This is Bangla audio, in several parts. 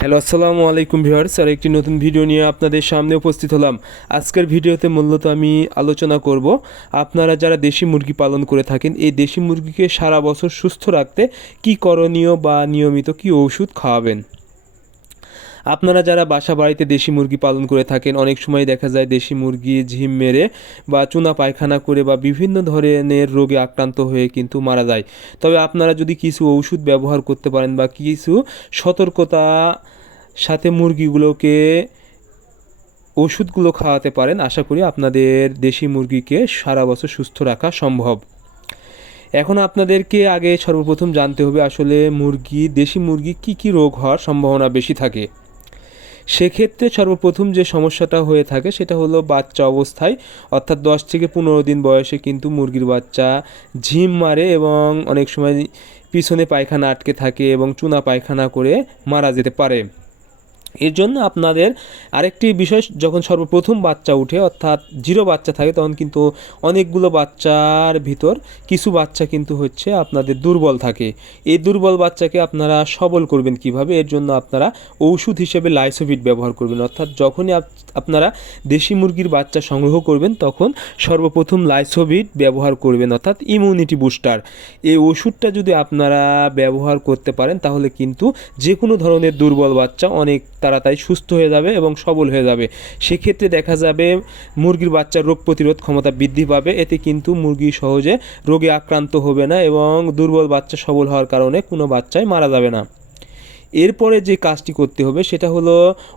হ্যালো, আসসালামু আলাইকুম ভিউয়ার্স। আর একটি নতুন ভিডিও নিয়ে আপনাদের সামনে উপস্থিত হলাম। আজকের ভিডিওতে মূলত আমি আলোচনা করব আপনারা যারা দেশি মুরগি পালন করে থাকেন, এই দেশি মুরগিকে সারা বছর সুস্থ রাখতে কি করণীয় বা নিয়মিত কি ওষুধ খাওয়াবেন। আপনারা যারা বাসা বাড়িতে দেশি মুরগি পালন করে থাকেন, অনেক সময় দেখা যায় দেশি মুরগি ঝিম মেরে বা চুনা পায়খানা করে বা বিভিন্ন ধরনের রোগে আক্রান্ত হয়ে কিন্তু মারা যায়। তবে আপনারা যদি কিছু ওষুধ ব্যবহার করতে পারেন বা কিছু সতর্কতা সাথে মুরগিগুলোকে ওষুধগুলো খাওয়াতে পারেন, আশা করি আপনাদের দেশি মুরগিকে সারা বছর সুস্থ রাখা সম্ভব। এখন আপনাদেরকে আগে সর্বপ্রথম জানতে হবে আসলে দেশি মুরগি কি রোগ হওয়ার সম্ভাবনা বেশি থাকে। সেক্ষেত্রে সর্বপ্রথম যে সমস্যাটা হয়ে থাকে সেটা হলো বাচ্চা অবস্থায়, অর্থাৎ 10 থেকে 15 দিন বয়সে কিন্তু মুরগির বাচ্চা ঝিম মারে এবং অনেক সময় পিছনে পায়খানা আটকে থাকে এবং চুনা পায়খানা করে মারা যেতে পারে। এর জন্য আপনাদের আরেকটি বিষয়, যখন সর্বপ্রথম বাচ্চা উঠে অর্থাৎ জিরো বাচ্চা থাকে, তখন কিন্তু অনেকগুলো বাচ্চার ভিতর কিছু বাচ্চা কিন্তু হচ্ছে আপনাদের দুর্বল থাকে। এই দুর্বল বাচ্চাকে আপনারা সবল করবেন কিভাবে? এর জন্য আপনারা ঔষধ হিসেবে লাইসোভিট ব্যবহার করবেন। অর্থাৎ যখনই আপনারা দেশি মুরগির বাচ্চা সংগ্রহ করবেন তখন সর্বপ্রথম লাইসোভিট ব্যবহার করবেন, অর্থাৎ ইমিউনিটি বুস্টার। এই ওষুধটা যদি আপনারা ব্যবহার করতে পারেন তাহলে কিন্তু যে কোনো ধরনের দুর্বল বাচ্চা অনেক তাড়াতাড়ি সুস্থ হয়ে যাবে এবং সবল হয়ে যাবে। সেক্ষেত্রে দেখা যাবে মুরগির বাচ্চার রোগ প্রতিরোধ ক্ষমতা বৃদ্ধি পাবে। এতে কিন্তু মুরগি সহজে রোগে আক্রান্ত হবে না এবং দুর্বল বাচ্চা সবল হওয়ার কারণে কোনো বাচ্চাই মারা যাবে না। এরপরে যে কাজটি করতে হবে সেটা হলো,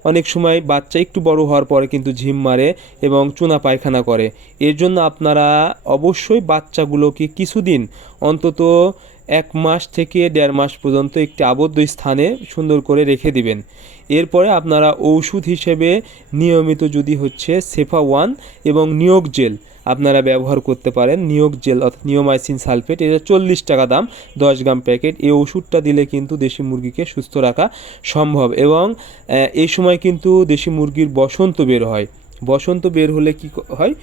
অনেক সময় বাচ্চা একটু বড় হওয়ার পরে কিন্তু ঝিম মারে এবং চুনা পায়খানা করে। এর জন্য আপনারা অবশ্যই বাচ্চাগুলোকে কিছুদিন, অন্তত 1 মাস থেকে 1.5 মাস পর্যন্ত একটি আবদ্ধ স্থানে সুন্দর করে রেখে দিবেন। এরপরে আপনারা ঔষধ হিসেবে নিয়মিত যদি হচ্ছে সেফা-1 এবং নিয়োগ জেল আপনারা ব্যবহার করতে পারেন। নিয়োগ জেল অর্থাৎ নিওমাইসিন সালফেট, এটা 40 টাকা দাম, 10 গ্রাম প্যাকেট। এই ওষুধটা দিলে কিন্তু দেশি মুরগিকে সুস্থ রাখা সম্ভব। এবং এই সময় কিন্তু দেশি মুরগির বসন্ত বের হয়। বসন্ত বের হলে কি হয়,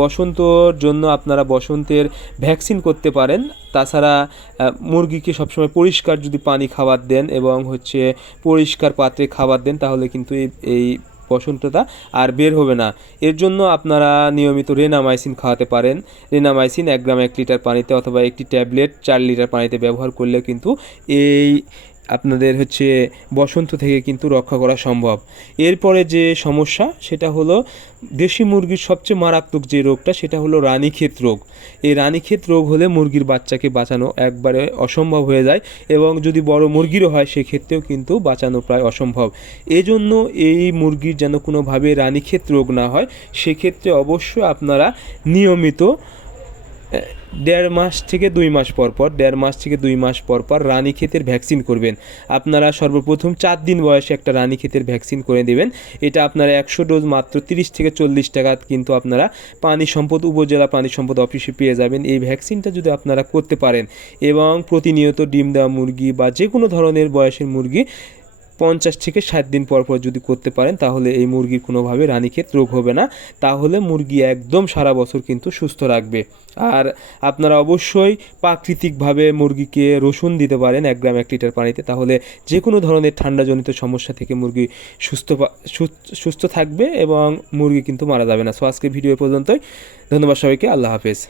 বসন্তর জন্য আপনারা বসন্তের ভ্যাকসিন করতে পারেন। তাছাড়া মুরগিকে সবসময় পরিষ্কার যদি পানি খাবার দেন এবং হচ্ছে পরিষ্কার পাত্রে খাবার দেন তাহলে কিন্তু এই বসন্তটা আর বের হবে না। এর জন্য আপনারা নিয়মিত রেনামাইসিন খাওয়াতে পারেন। রেনামাইসিন 1 গ্রাম 1 লিটার পানিতে অথবা একটি ট্যাবলেট 4 লিটার পানিতে ব্যবহার করলে কিন্তু এই আপনাদের হচ্ছে বসন্ত থেকে কিন্তু রক্ষা করা সম্ভব। এরপরে যে সমস্যা সেটা হলো, দেশি মুরগির সবচেয়ে মারাত্মক যে রোগটা সেটা হলো রানীক্ষেত রোগ। এই রানীক্ষেত রোগ হলে মুরগির বাচ্চাকে বাঁচানো একবারে অসম্ভব হয়ে যায় এবং যদি বড় মুরগিরও হয় সেক্ষেত্রেও কিন্তু বাঁচানো প্রায় অসম্ভব। এজন্য এই মুরগির যেন কোনোভাবে রানীক্ষেত রোগ না হয়, সেক্ষেত্রে অবশ্যই আপনারা নিয়মিত 1.5 মাস থেকে 2 মাস পর পর 1.5 মাস থেকে 2 মাস পর পর রানীক্ষেতের ভ্যাকসিন করবেন। আপনারা সর্বপ্রথম 4 দিন বয়সে একটা রানীক্ষেতের ভ্যাকসিন করে দেবেন। এটা আপনারা 100 ডোজ মাত্র 30 থেকে 40 টাকা কিন্তু আপনারা উপজেলা প্রাণী সম্পদ অফিসে পেয়ে যাবেন। এই ভ্যাকসিনটা যদি আপনারা করতে পারেন এবং প্রতিনিয়ত ডিম দেওয়া মুরগি বা যে কোনো ধরনের বয়সের মুরগি 50 থেকে 60 দিন পর পর যদি করতে পারেন তাহলে এই মুরগির কোনোভাবে রানীক্ষেত রোগ হবে না। তাহলে মুরগি একদম সারা বছর কিন্তু সুস্থ রাখবে। আর আপনারা অবশ্যই প্রাকৃতিকভাবে মুরগিকে রসুন দিতে পারেন 1 গ্রাম 1 লিটার পানিতে, তাহলে যে কোনো ধরনের ঠান্ডাজনিত সমস্যা থেকে মুরগি সুস্থ থাকবে এবং মুরগি কিন্তু মারা যাবে না। সো আজকের ভিডিও পর্যন্তই। ধন্যবাদ সবাইকে। আল্লাহ হাফেজ।